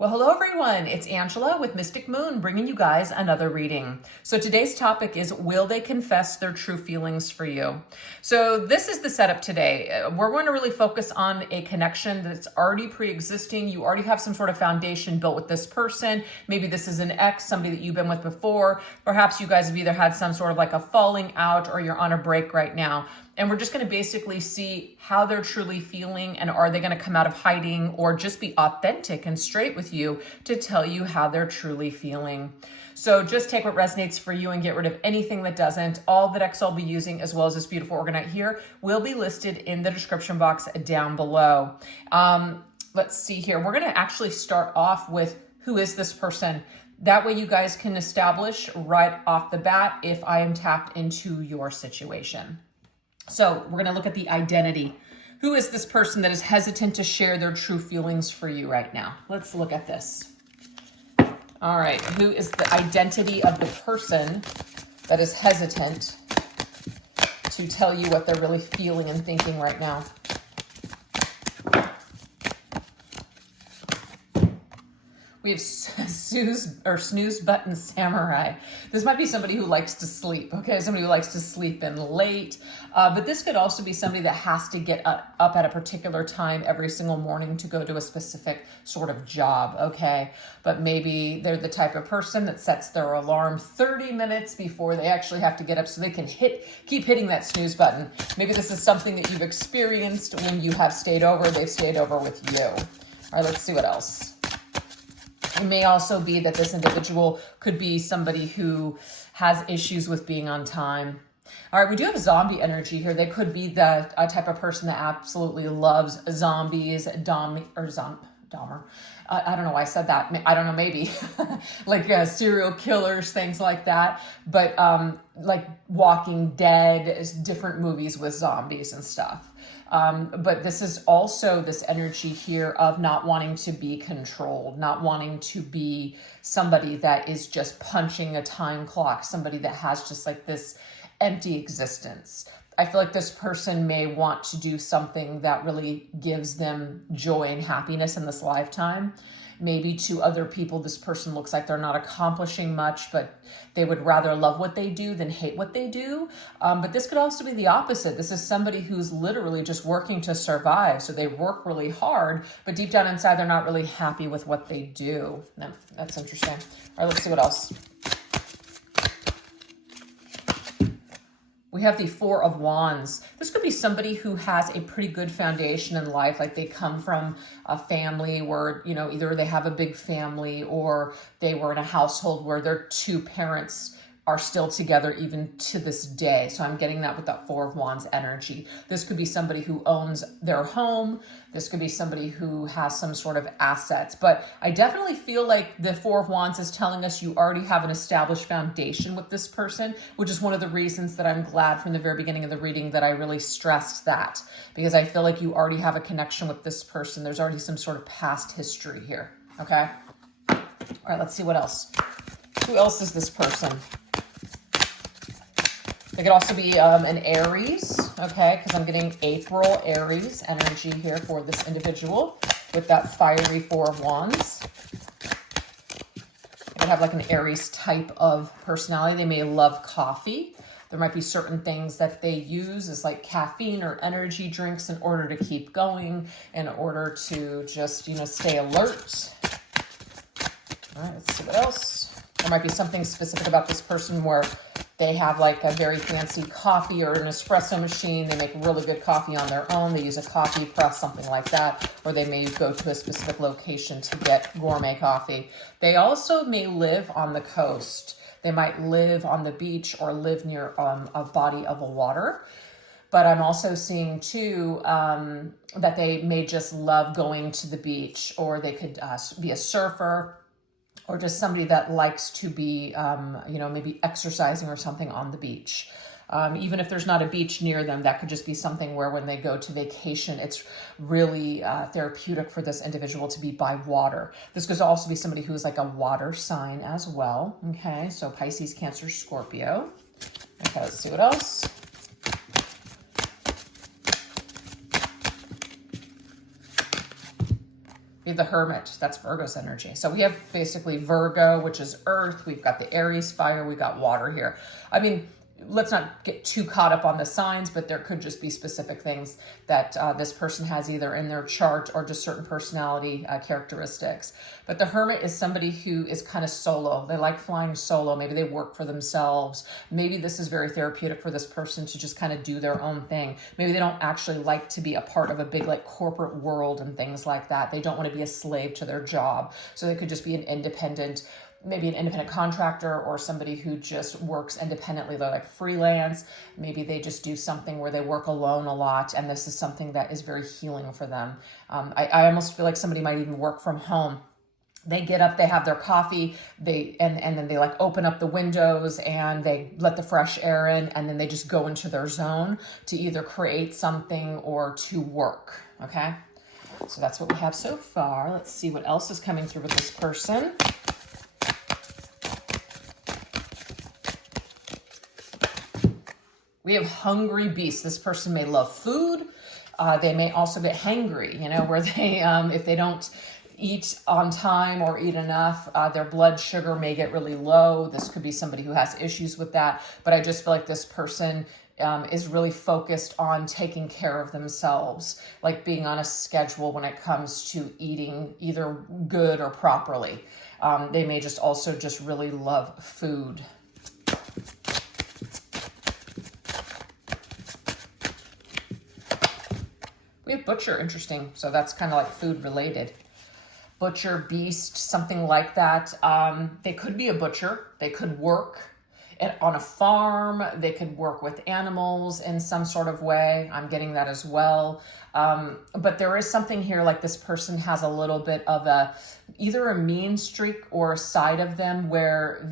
Well, hello everyone. It's Angela with Mystic Moon bringing you guys another reading. So today's topic is, will they confess their true feelings for you? So this is the setup today. We're going to really focus on a connection that's already pre-existing. You already have some sort of foundation built with this person. Maybe this is an ex, somebody that you've been with before. Perhaps you guys have either had some sort of like a falling out or you're on a break right now. And we're just going to basically see how they're truly feeling, and are they going to come out of hiding or just be authentic and straight with you to tell you how they're truly feeling. So just take what resonates for you and get rid of anything that doesn't. All the decks I'll be using, as well as this beautiful Orgonite here, will be listed in the description box down below. Let's see here. We're going to actually start off with, who is this person? That way you guys can establish right off the bat if I am tapped into your situation. So we're going to look at the identity. Who is this person that is hesitant to share their true feelings for you right now? Let's look at this. All right. Who is the identity of the person that is hesitant to tell you what they're really feeling and thinking right now? We have snooze button samurai. This might be somebody who likes to sleep, okay? Somebody who likes to sleep in late. But this could also be somebody that has to get up at a particular time every single morning to go to a specific sort of job, okay? But maybe they're the type of person that sets their alarm 30 minutes before they actually have to get up so they can keep hitting that snooze button. Maybe this is something that you've experienced when you have stayed over, they've stayed over with you. All right, let's see what else. It may also be that this individual could be somebody who has issues with being on time. All right, we do have zombie energy here. They could be the type of person that absolutely loves zombies, Dahmer. I don't know why I said that. I don't know, maybe. Like serial killers, things like that. But like Walking Dead, different movies with zombies and stuff. But this is also this energy here of not wanting to be controlled, not wanting to be somebody that is just punching a time clock, somebody that has just like this empty existence. I feel like this person may want to do something that really gives them joy and happiness in this lifetime. Maybe to other people, this person looks like they're not accomplishing much, but they would rather love what they do than hate what they do. But this could also be the opposite. This is somebody who's literally just working to survive. So they work really hard, but deep down inside, they're not really happy with what they do. That's interesting. All right, let's see what else. We have the Four of Wands. This could be somebody who has a pretty good foundation in life. Like they come from a family where, you know, either they have a big family or they were in a household where their two parents are still together even to this day. So I'm getting that with that Four of Wands energy. This could be somebody who owns their home. This could be somebody who has some sort of assets. But I definitely feel like the Four of Wands is telling us you already have an established foundation with this person, which is one of the reasons that I'm glad from the very beginning of the reading that I really stressed that, because I feel like you already have a connection with this person. There's already some sort of past history here, okay? All right, let's see what else. Who else is this person? It could also be an Aries, okay, because I'm getting April Aries energy here for this individual with that fiery Four of Wands. They have like an Aries type of personality. They may love coffee. There might be certain things that they use as like caffeine or energy drinks in order to keep going, in order to just, you know, stay alert. All right, let's see what else. There might be something specific about this person where they have like a very fancy coffee or an espresso machine. They make really good coffee on their own. They use a coffee press, something like that. Or they may go to a specific location to get gourmet coffee. They also may live on the coast. They might live on the beach or live near a body of water. But I'm also seeing too that they may just love going to the beach, or they could be a surfer, or just somebody that likes to be, you know, maybe exercising or something on the beach. Even if there's not a beach near them, that could just be something where when they go to vacation, it's really therapeutic for this individual to be by water. This could also be somebody who is like a water sign as well. Okay, so Pisces, Cancer, Scorpio. Okay, let's see what else. We We have the Hermit, that's Virgo's energy. So we have basically Virgo, which is earth. We've got the Aries fire, we got water here. I mean, let's not get too caught up on the signs, but there could just be specific things that this person has either in their chart or just certain personality characteristics. But the Hermit is somebody who is kind of solo. They like flying solo. Maybe they work for themselves. Maybe this is very therapeutic for this person to just kind of do their own thing. Maybe they don't actually like to be a part of a big like corporate world and things like that. They don't want to be a slave to their job. So they could just be an independent, maybe an independent contractor or somebody who just works independently. They're like freelance. Maybe they just do something where they work alone a lot, and this is something that is very healing for them. I almost feel like somebody might even work from home. They get up, they have their coffee, and then they like open up the windows and they let the fresh air in, and then they just go into their zone to either create something or to work. Okay, so that's what we have so far. Let's see what else is coming through with this person. We have hungry beasts. This person may love food. They may also get hangry, where they, if they don't eat on time or eat enough, their blood sugar may get really low. This could be somebody who has issues with that. But I just feel like this person is really focused on taking care of themselves, like being on a schedule when it comes to eating either good or properly. They may just also just really love food. We have butcher, interesting. So that's kind of like food related. Butcher, beast, something like that. They could be a butcher. They could work on a farm. They could work with animals in some sort of way. I'm getting that as well. But there is something here like this person has a little bit of either a mean streak or a side of them where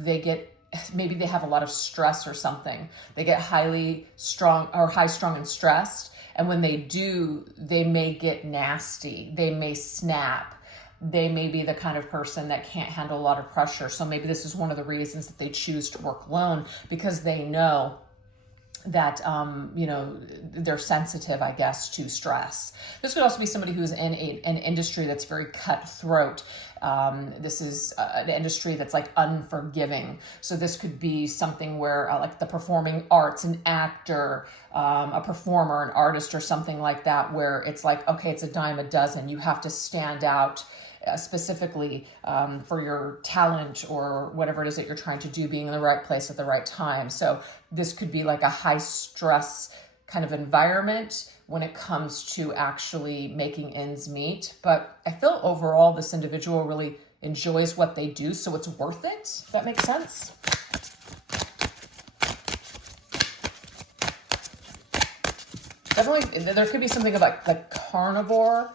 maybe they have a lot of stress or something. They get high strung and stressed. And when they do, they may get nasty. They may snap. They may be the kind of person that can't handle a lot of pressure. So maybe this is one of the reasons that they choose to work alone, because they know that, they're sensitive, I guess, to stress. This could also be somebody who's in an industry that's very cutthroat. This is an industry that's like unforgiving. So this could be something where like the performing arts, an actor, a performer, an artist or something like that, where it's like, okay, it's a dime a dozen. You have to stand out specifically for your talent or whatever it is that you're trying to do, being in the right place at the right time. So this could be like a high stress kind of environment when it comes to actually making ends meet. But I feel overall this individual really enjoys what they do, so it's worth it. If that makes sense. Definitely, there could be something about like carnivore.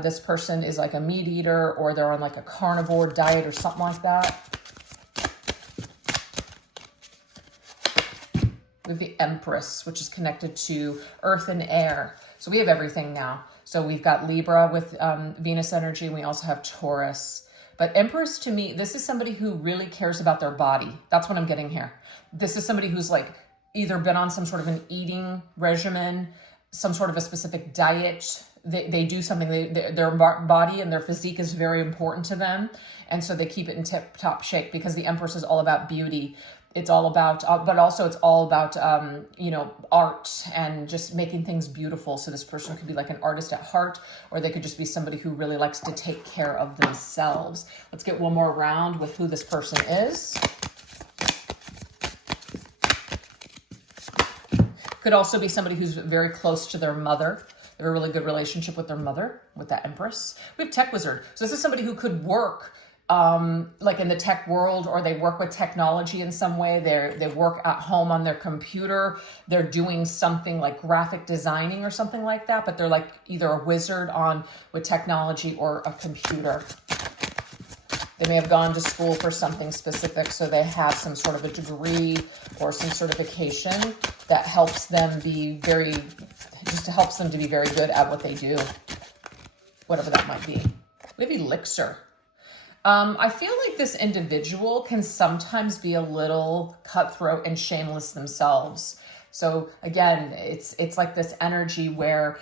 This person is like a meat eater, or they're on like a carnivore diet or something like that. We have the Empress, which is connected to earth and air. So we have everything now. So we've got Libra with Venus energy. And we also have Taurus. But Empress, to me, this is somebody who really cares about their body. That's what I'm getting here. This is somebody who's like either been on some sort of an eating regimen, some sort of a specific diet. They do something, their body and their physique is very important to them. And so they keep it in tip top shape, because the Empress is all about beauty. It's all about, but also it's all about, art and just making things beautiful. So this person could be like an artist at heart, or they could just be somebody who really likes to take care of themselves. Let's get one more round with who this person is. Could also be somebody who's very close to their mother. They have a really good relationship with their mother, with that Empress. We have Tech Wizard. So this is somebody who could work like in the tech world, or they work with technology in some way. They work at home on their computer. They're doing something like graphic designing or something like that, but they're like either a wizard with technology or a computer. They may have gone to school for something specific, so they have some sort of a degree or some certification that helps them be very good at what they do, whatever that might be. We have Elixir. I feel like this individual can sometimes be a little cutthroat and shameless themselves. So again, it's like this energy where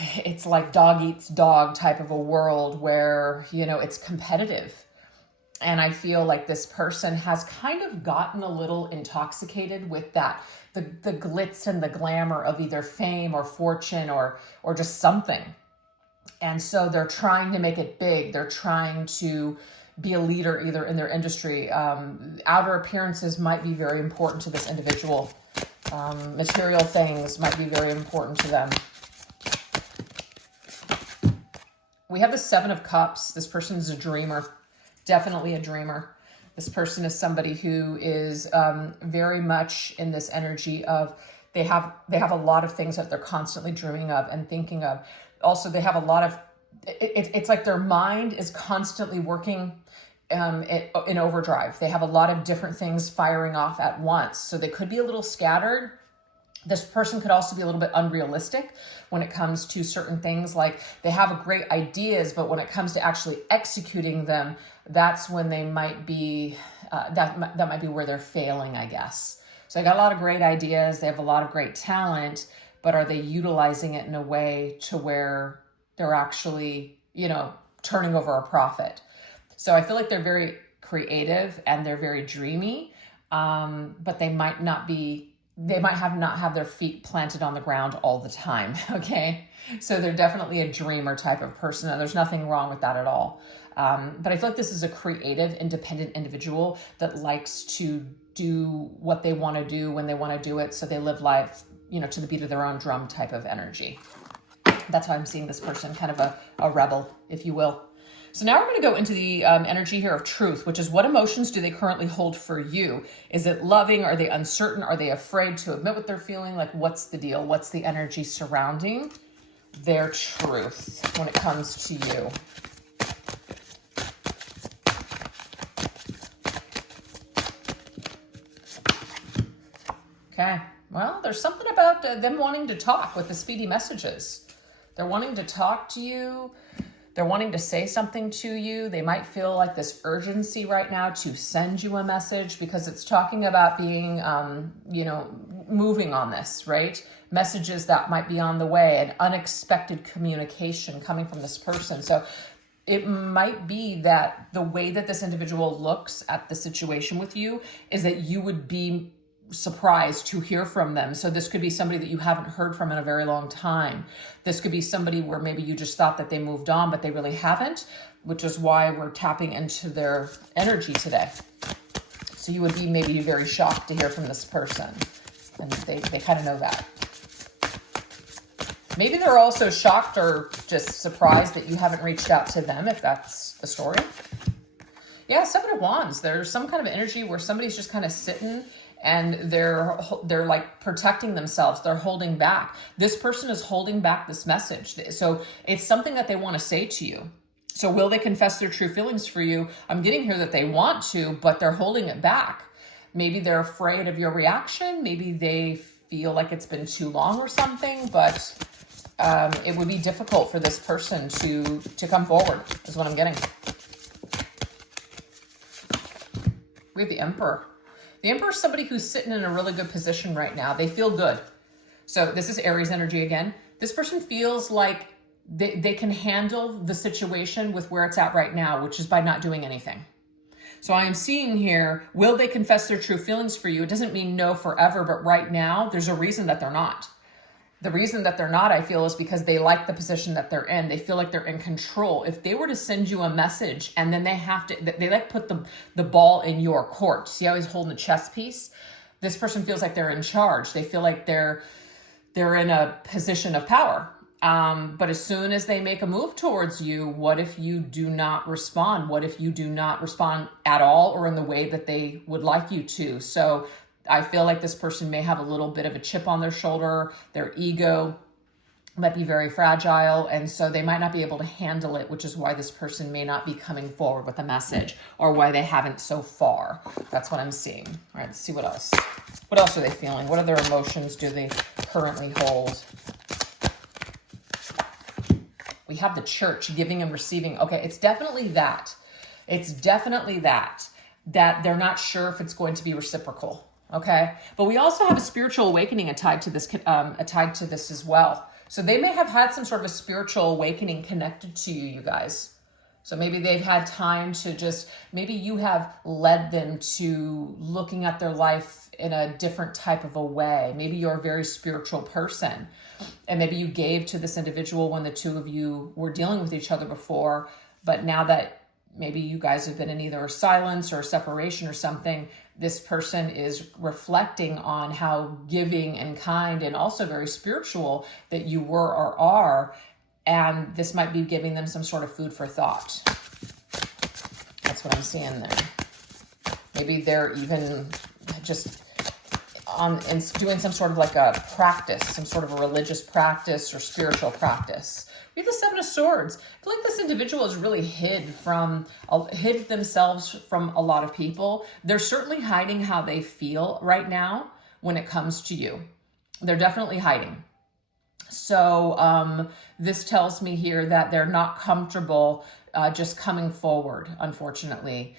it's like dog eats dog type of a world where, it's competitive. And I feel like this person has kind of gotten a little intoxicated with that, the glitz and the glamour of either fame or fortune or just something. And so they're trying to make it big. They're trying to be a leader either in their industry. Outer appearances might be very important to this individual. Material things might be very important to them. We have the Seven of Cups. This person is a dreamer, definitely a dreamer. This person is somebody who is very much in this energy of they have a lot of things that they're constantly dreaming of and thinking of. Also, they have a lot of, it's like their mind is constantly working in overdrive. They have a lot of different things firing off at once. So they could be a little scattered. This person could also be a little bit unrealistic when it comes to certain things. Like they have great ideas, but when it comes to actually executing them, that's when they might be, that might be where they're failing, I guess. So they got a lot of great ideas. They have a lot of great talent, but are they utilizing it in a way to where they're actually, turning over a profit? So I feel like they're very creative and they're very dreamy, but they might not have their feet planted on the ground all the time. Okay. So they're definitely a dreamer type of person, and there's nothing wrong with that at all. But I feel like this is a creative, independent individual that likes to do what they want to do when they want to do it. So they live life, to the beat of their own drum type of energy. That's how I'm seeing this person, kind of a rebel, if you will. So now we're going to go into the energy here of truth, which is what emotions do they currently hold for you? Is it loving? Are they uncertain? Are they afraid to admit what they're feeling? Like, what's the deal? What's the energy surrounding their truth when it comes to you? Okay. Well, there's something about them wanting to talk with the speedy messages. They're wanting to talk to you. They're wanting to say something to you. They might feel like this urgency right now to send you a message because it's talking about being, moving on this, right? Messages that might be on the way, an unexpected communication coming from this person. So it might be that the way that this individual looks at the situation with you is that you would be surprised to hear from them. So this could be somebody that you haven't heard from in a very long time. This could be somebody where maybe you just thought that they moved on, but they really haven't, which is why we're tapping into their energy today. So you would be maybe very shocked to hear from this person. And they kind of know that. Maybe they're also shocked or just surprised that you haven't reached out to them, if that's the story. Yeah, Seven of Wands. There's some kind of energy where somebody's just kind of sitting and they're like protecting themselves. They're holding back. This person is holding back this message. So it's something that they want to say to you. So will they confess their true feelings for you? I'm getting here that they want to, but they're holding it back. Maybe they're afraid of your reaction. Maybe they feel like it's been too long or something, but it would be difficult for this person to come forward, is what I'm getting. We have the Emperor. The Emperor is somebody who's sitting in a really good position right now. They feel good. So this is Aries energy again. This person feels like they can handle the situation with where it's at right now, which is by not doing anything. So I am seeing here, will they confess their true feelings for you? It doesn't mean no forever, but right now, there's a reason that they're not. The reason that they're not, I feel, is because they like the position that they're in. They feel like they're in control. If they were to send you a message and then they like put the ball in your court. See how he's holding the chess piece? This person feels like they're in charge. They feel like they're in a position of power. But as soon as they make a move towards you, what if you do not respond? What if you do not respond at all or in the way that they would like you to? So I feel like this person may have a little bit of a chip on their shoulder. Their ego might be very fragile, and so they might not be able to handle it, which is why this person may not be coming forward with a message or why they haven't so far. That's what I'm seeing. All right, let's see what else. What else are they feeling? What other emotions do they currently hold? We have the Church, giving and receiving. Okay, it's definitely that. It's definitely that they're not sure if it's going to be reciprocal. Okay, but we also have a spiritual awakening tied to this as well. So they may have had some sort of a spiritual awakening connected to you, you guys. So maybe they've had time to just, maybe you have led them to looking at their life in a different type of a way. Maybe you're a very spiritual person, and maybe you gave to this individual when the two of you were dealing with each other before, but now that maybe you guys have been in either a silence or a separation or something, this person is reflecting on how giving and kind and also very spiritual that you were or are. And this might be giving them some sort of food for thought. That's what I'm seeing there. Maybe they're even just and doing some sort of like a practice, some sort of a religious practice or spiritual practice. We have the Seven of Swords. I feel like this individual is really hid themselves from a lot of people. They're certainly hiding how they feel right now when it comes to you. They're definitely hiding. So this tells me here that they're not comfortable just coming forward, unfortunately.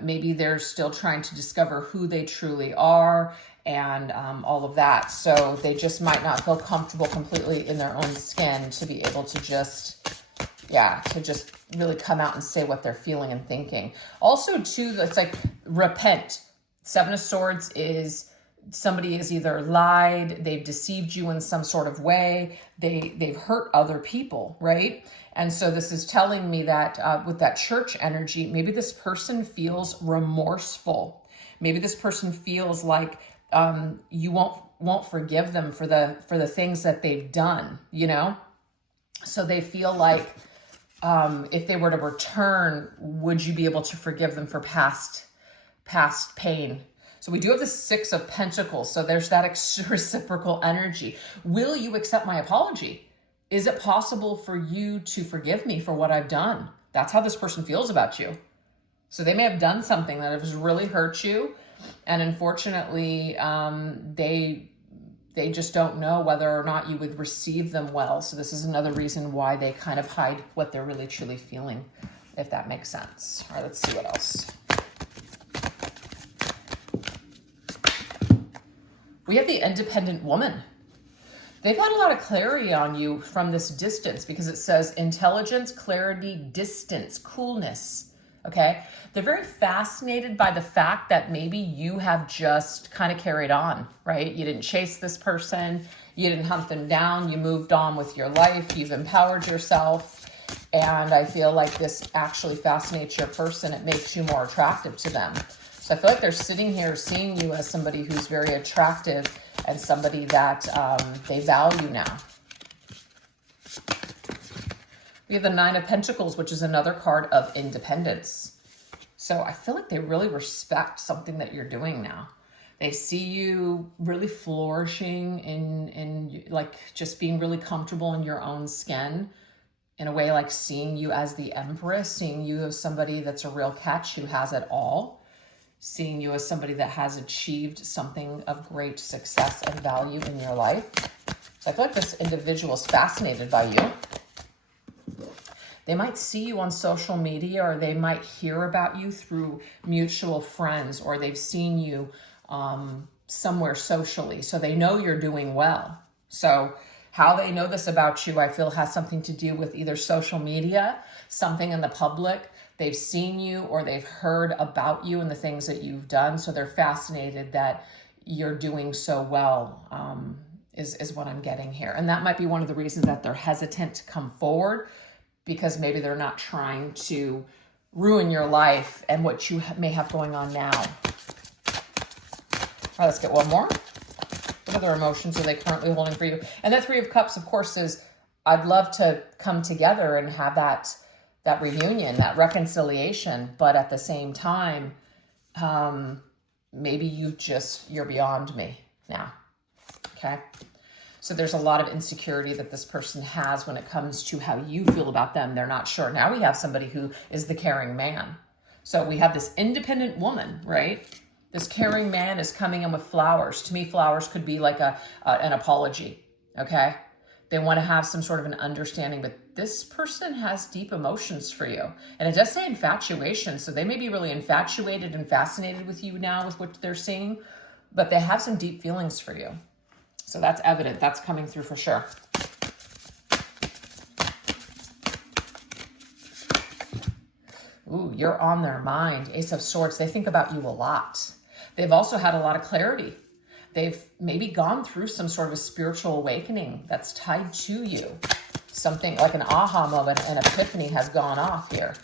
Maybe they're still trying to discover who they truly are and all of that. So they just might not feel comfortable completely in their own skin to be able to just really come out and say what they're feeling and thinking. Also, too, it's like repent. Seven of Swords is somebody has either lied, they've deceived you in some sort of way, they've hurt other people, right? And so this is telling me that with that church energy, maybe this person feels remorseful. Maybe this person feels like you won't forgive them for the things that they've done, you know? So they feel like if they were to return, would you be able to forgive them for past pain? So we do have the Six of Pentacles. So there's that reciprocal energy. Will you accept my apology? Is it possible for you to forgive me for what I've done? That's how this person feels about you. So they may have done something that has really hurt you. And unfortunately, they just don't know whether or not you would receive them well. So this is another reason why they kind of hide what they're really truly feeling, if that makes sense. All right, let's see what else. We have the Independent Woman. They've got a lot of clarity on you from this distance because it says intelligence, clarity, distance, coolness. Okay? They're very fascinated by the fact that maybe you have just kind of carried on, right? You didn't chase this person. You didn't hunt them down. You moved on with your life. You've empowered yourself. And I feel like this actually fascinates your person. It makes you more attractive to them. So I feel like they're sitting here seeing you as somebody who's very attractive and somebody that they value now. We have the Nine of Pentacles, which is another card of independence. So I feel like they really respect something that you're doing now. They see you really flourishing in like just being really comfortable in your own skin, in a way like seeing you as the Empress, seeing you as somebody that's a real catch who has it all. Seeing you as somebody that has achieved something of great success and value in your life. So I feel like this individual is fascinated by you. They might see you on social media, or they might hear about you through mutual friends, or they've seen you somewhere socially. So they know you're doing well. So how they know this about you, I feel, has something to do with either social media, something in the public. They've seen you or they've heard about you and the things that you've done. So they're fascinated that you're doing so well, is what I'm getting here. And that might be one of the reasons that they're hesitant to come forward, because maybe they're not trying to ruin your life and what you may have going on now. All right, let's get one more. What other emotions are they currently holding for you? And that Three of Cups, of course, is I'd love to come together and have that reunion, that reconciliation, but at the same time, maybe you're beyond me now, okay? So there's a lot of insecurity that this person has when it comes to how you feel about them. They're not sure. Now we have somebody who is the caring man. So we have this independent woman, right? This caring man is coming in with flowers. To me, flowers could be like an apology, okay? They want to have some sort of an understanding, but this person has deep emotions for you. And it does say infatuation, so they may be really infatuated and fascinated with you now with what they're seeing, but they have some deep feelings for you. So that's evident. That's coming through for sure. Ooh, you're on their mind. Ace of Swords. They think about you a lot. They've also had a lot of clarity. They've maybe gone through some sort of a spiritual awakening that's tied to you. Something like an aha moment, an epiphany has gone off here.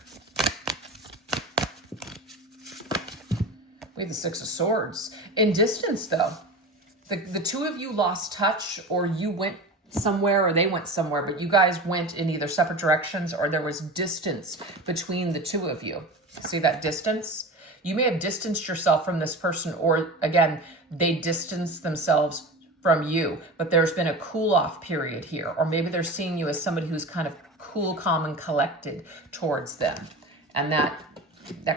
We have the Six of Swords. In distance, though, the two of you lost touch, or you went somewhere or they went somewhere, but you guys went in either separate directions or there was distance between the two of you. See that distance? You may have distanced yourself from this person, or again, they distanced themselves from you, but there's been a cool off period here, or maybe they're seeing you as somebody who's kind of cool, calm, and collected towards them. And that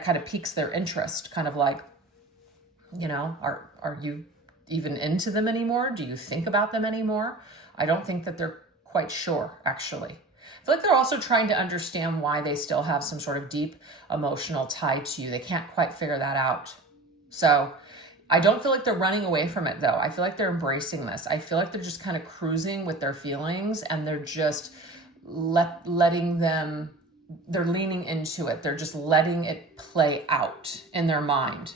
kind of piques their interest, kind of like, you know, are you even into them anymore? Do you think about them anymore? I don't think that they're quite sure, actually. I feel like they're also trying to understand why they still have some sort of deep emotional tie to you. They can't quite figure that out. So I don't feel like they're running away from it, though. I feel like they're embracing this. I feel like they're just kind of cruising with their feelings, and they're just letting them, they're leaning into it. They're just letting it play out in their mind.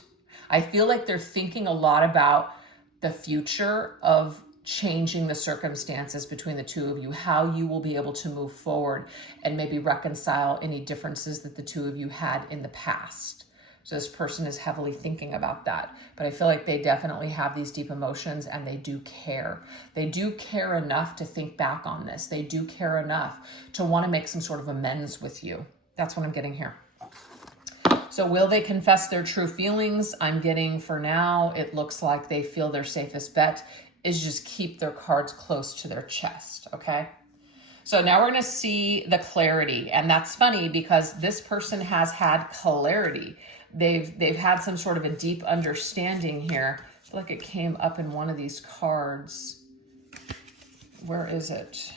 I feel like they're thinking a lot about the future of changing the circumstances between the two of you, how you will be able to move forward and maybe reconcile any differences that the two of you had in the past. So this person is heavily thinking about that. But I feel like they definitely have these deep emotions, and they do care. They do care enough to think back on this. They do care enough to want to make some sort of amends with you. That's what I'm getting here. So will they confess their true feelings? I'm getting, for now, it looks like they feel their safest bet is just keep their cards close to their chest, okay? So now we're going to see the clarity. And that's funny because this person has had clarity. They've had some sort of a deep understanding here. I feel like it came up in one of these cards. Where is it?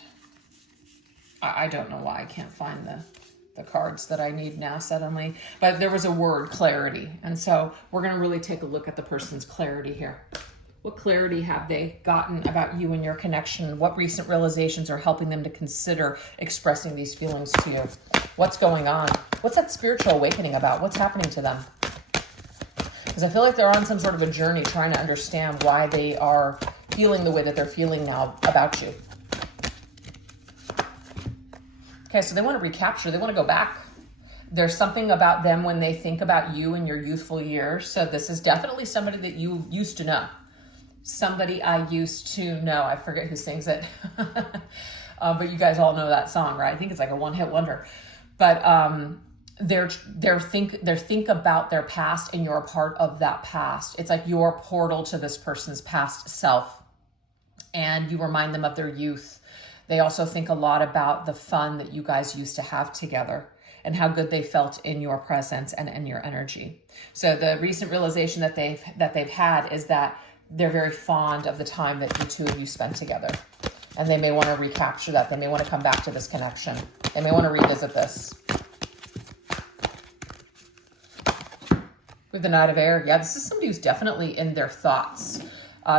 I don't know why I can't find the cards that I need now suddenly. But there was a word, clarity. And so we're going to really take a look at the person's clarity here. What clarity have they gotten about you and your connection? What recent realizations are helping them to consider expressing these feelings to you? What's going on? What's that spiritual awakening about? What's happening to them? Because I feel like they're on some sort of a journey trying to understand why they are feeling the way that they're feeling now about you. Okay, so they want to recapture. They want to go back. There's something about them when they think about you in your youthful years. So this is definitely somebody that you used to know. Somebody I used to know. I forget who sings it. But you guys all know that song, right? I think it's like a one-hit wonder. But they're think about their past, and you're a part of that past. It's like your portal to this person's past self. And you remind them of their youth. They also think a lot about the fun that you guys used to have together and how good they felt in your presence and in your energy. So the recent realization that they've had is that they're very fond of the time that the two of you spent together. And they may want to recapture that. They may want to come back to this connection. They may want to revisit this. With the Knight of Air, yeah, this is somebody who's definitely in their thoughts.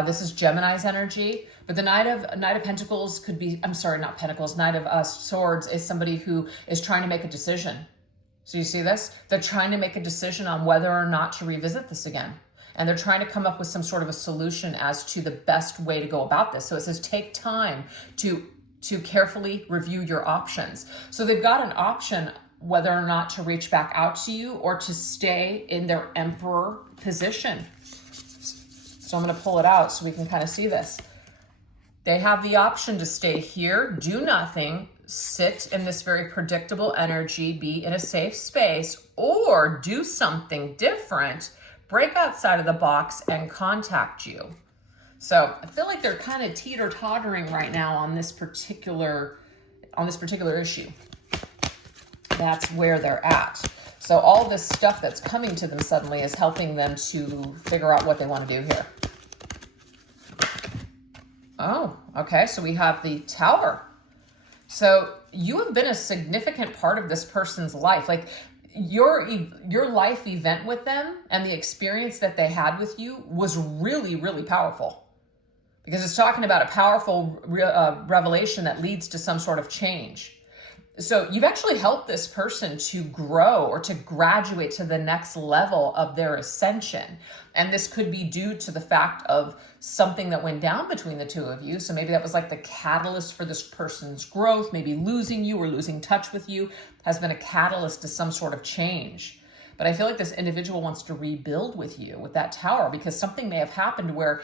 This is Gemini's energy. But the Knight of Pentacles could be, I'm sorry, not Pentacles, Knight of Swords is somebody who is trying to make a decision. So you see this? They're trying to make a decision on whether or not to revisit this again. And they're trying to come up with some sort of a solution as to the best way to go about this. So it says take time to carefully review your options. So they've got an option whether or not to reach back out to you or to stay in their Emperor position. So I'm going to pull it out so we can kind of see this. They have the option to stay here, do nothing, sit in this very predictable energy, be in a safe space, or do something different, break outside of the box and contact you. So I feel like they're kind of teeter-tottering right now on this particular issue. That's where they're at. So all this stuff that's coming to them suddenly is helping them to figure out what they want to do here. Oh, okay. So we have the Tower. So you have been a significant part of this person's life. Like your life event with them and the experience that they had with you was really, really powerful. Because it's talking about a powerful revelation that leads to some sort of change. So you've actually helped this person to grow or to graduate to the next level of their ascension. And this could be due to the fact of something that went down between the two of you. So maybe that was like the catalyst for this person's growth. Maybe losing you or losing touch with you has been a catalyst to some sort of change. But I feel like this individual wants to rebuild with you with that tower, because something may have happened where,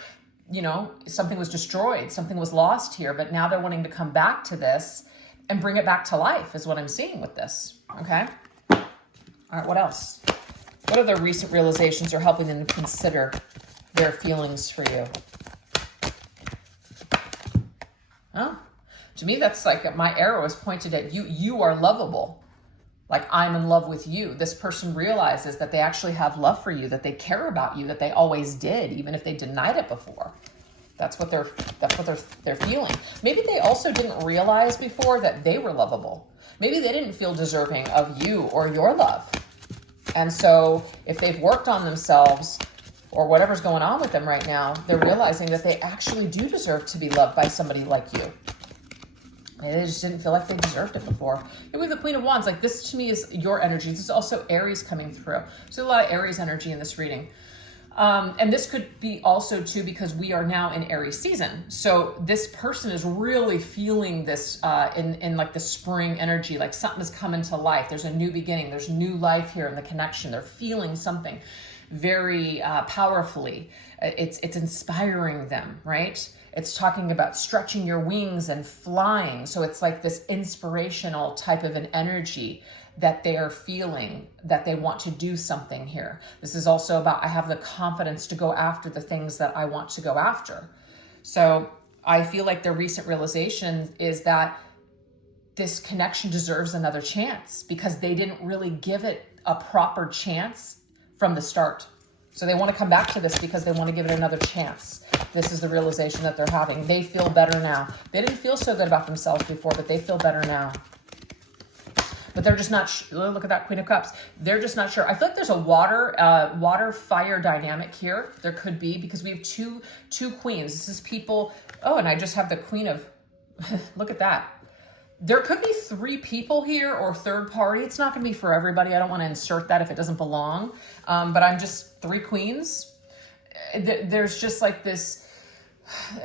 you know, something was destroyed, something was lost here, but now they're wanting to come back to this and bring it back to life is what I'm seeing with this, okay? All right, what else? What other recent realizations are helping them to consider their feelings for you? Oh, to me, that's like my arrow is pointed at you. You are lovable. Like, I'm in love with you. This person realizes that they actually have love for you, that they care about you, that they always did, even if they denied it before. That's what they're feeling. Maybe they also didn't realize before that they were lovable. Maybe they didn't feel deserving of you or your love. And so if they've worked on themselves or whatever's going on with them right now, they're realizing that they actually do deserve to be loved by somebody like you. They just didn't feel like they deserved it before. And with the Queen of Wands, like this to me is your energy. This is also Aries coming through. So a lot of Aries energy in this reading. And this could be also too because we are now in Aries season. So this person is really feeling this in like the spring energy, like something is coming to life. There's a new beginning. There's new life here in the connection. They're feeling something very powerfully. It's inspiring them, right? It's talking about stretching your wings and flying. So it's like this inspirational type of an energy that they are feeling, that they want to do something here. This is also about, I have the confidence to go after the things that I want to go after. So I feel like their recent realization is that this connection deserves another chance because they didn't really give it a proper chance from the start. So they want to come back to this because they want to give it another chance. This is the realization that they're having. They feel better now. They didn't feel so good about themselves before, but they feel better now. But they're just not look at that Queen of Cups. They're just not sure. I feel like there's a water fire dynamic here. There could be, because we have two queens. This is people. Oh, and I just have the Queen of look at that. There could be 3 people here or third party. It's not going to be for everybody. I don't want to insert that if it doesn't belong. But I'm just 3 queens. There's just like this,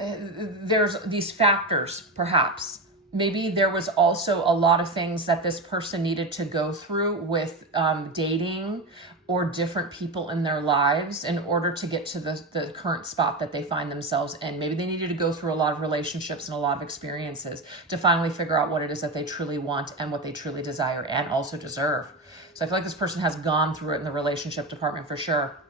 there's these factors perhaps. Maybe there was also a lot of things that this person needed to go through with dating or different people in their lives in order to get to the current spot that they find themselves in. Maybe they needed to go through a lot of relationships and a lot of experiences to finally figure out what it is that they truly want and what they truly desire and also deserve. So I feel like this person has gone through it in the relationship department for sure.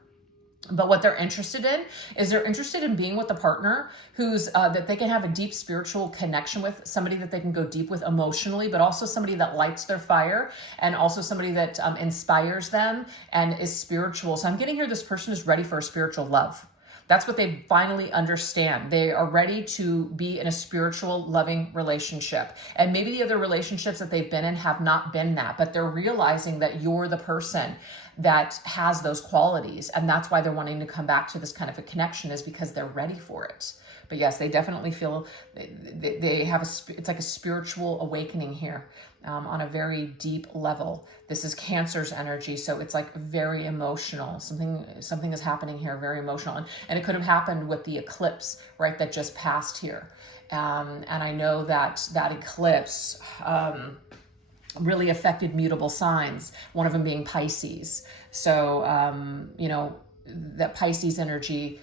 But what they're interested in is they're interested in being with a partner who's that they can have a deep spiritual connection with, somebody that they can go deep with emotionally, but also somebody that lights their fire and also somebody that inspires them and is spiritual. So I'm getting here, this person is ready for a spiritual love. That's what they finally understand. They are ready to be in a spiritual, loving relationship. And maybe the other relationships that they've been in have not been that, but they're realizing that you're the person that has those qualities. And that's why they're wanting to come back to this kind of a connection, is because they're ready for it. But yes, they definitely feel they have it's like a spiritual awakening here on a very deep level. This is Cancer's energy, so it's like very emotional. Something is happening here, very emotional, and it could have happened with the eclipse, right, that just passed here. And I know that eclipse really affected mutable signs. One of them being Pisces. So that Pisces energy.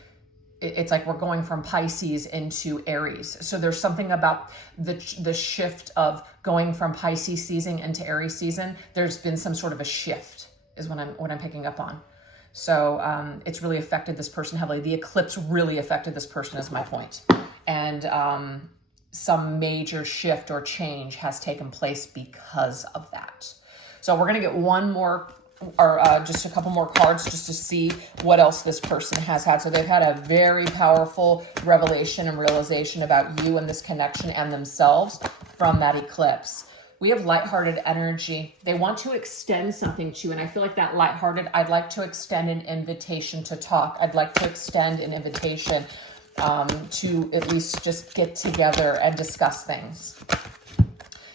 It's like we're going from Pisces into Aries. So there's something about the shift of going from Pisces season into Aries season. There's been some sort of a shift is what I'm picking up on. So it's really affected this person heavily. The eclipse really affected this person is my point. And some major shift or change has taken place because of that. So we're going to get one more or just a couple more cards just to see what else this person has had. So they've had a very powerful revelation and realization about you and this connection and themselves from that eclipse. We have lighthearted energy. They want to extend something to you, and I feel like that lighthearted, I'd like to extend an invitation to talk. I'd like to extend an invitation to at least just get together and discuss things.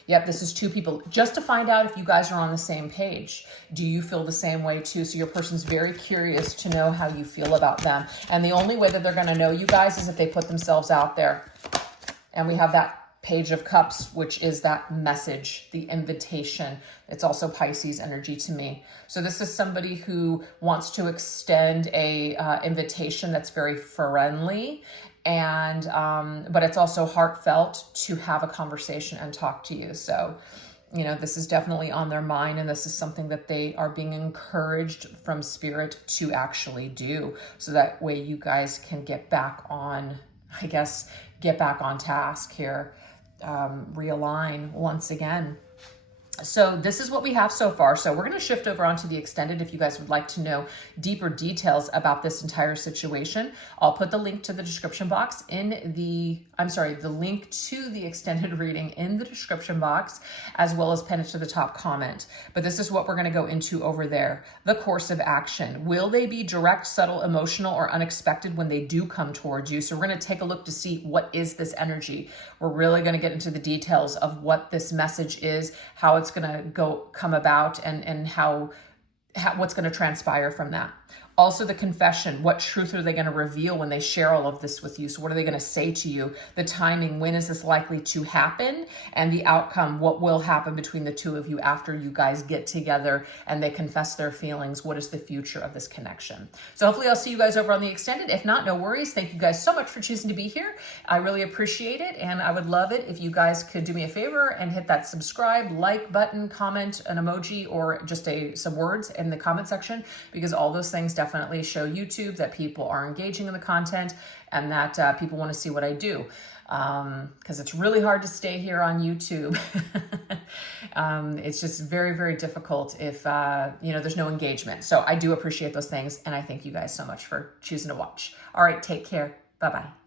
Yep, this is two people. Just to find out if you guys are on the same page. Do you feel the same way too? So your person's very curious to know how you feel about them. And the only way that they're going to know you guys is if they put themselves out there. And we have that Page of Cups, which is that message, the invitation. It's also Pisces energy to me. So this is somebody who wants to extend a invitation that's very friendly, and but it's also heartfelt to have a conversation and talk to you. So, you know, this is definitely on their mind, and this is something that they are being encouraged from spirit to actually do. So that way you guys can get back on, I guess, get back on task here. Realign once again. So this is what we have so far. So we're going to shift over onto the extended. If you guys would like to know deeper details about this entire situation, I'll put the link to the description box in the link to the extended reading in the description box, as well as pin it to the top comment. But this is what we're going to go into over there. The course of action. Will they be direct, subtle, emotional, or unexpected when they do come towards you? So we're going to take a look to see what is this energy. We're really going to get into the details of what this message is, how it's going to come about, and how what's going to transpire from that. Also the confession, what truth are they going to reveal when they share all of this with you? So what are they going to say to you? The timing, when is this likely to happen? And the outcome, what will happen between the two of you after you guys get together and they confess their feelings? What is the future of this connection? So hopefully I'll see you guys over on the extended. If not, no worries. Thank you guys so much for choosing to be here. I really appreciate it, and I would love it if you guys could do me a favor and hit that subscribe, like button, comment an emoji, or just some words in the comment section, because all those things definitely show YouTube that people are engaging in the content and that people want to see what I do. Because it's really hard to stay here on YouTube. It's just very, very difficult if, there's no engagement. So I do appreciate those things, and I thank you guys so much for choosing to watch. All right, take care. Bye-bye.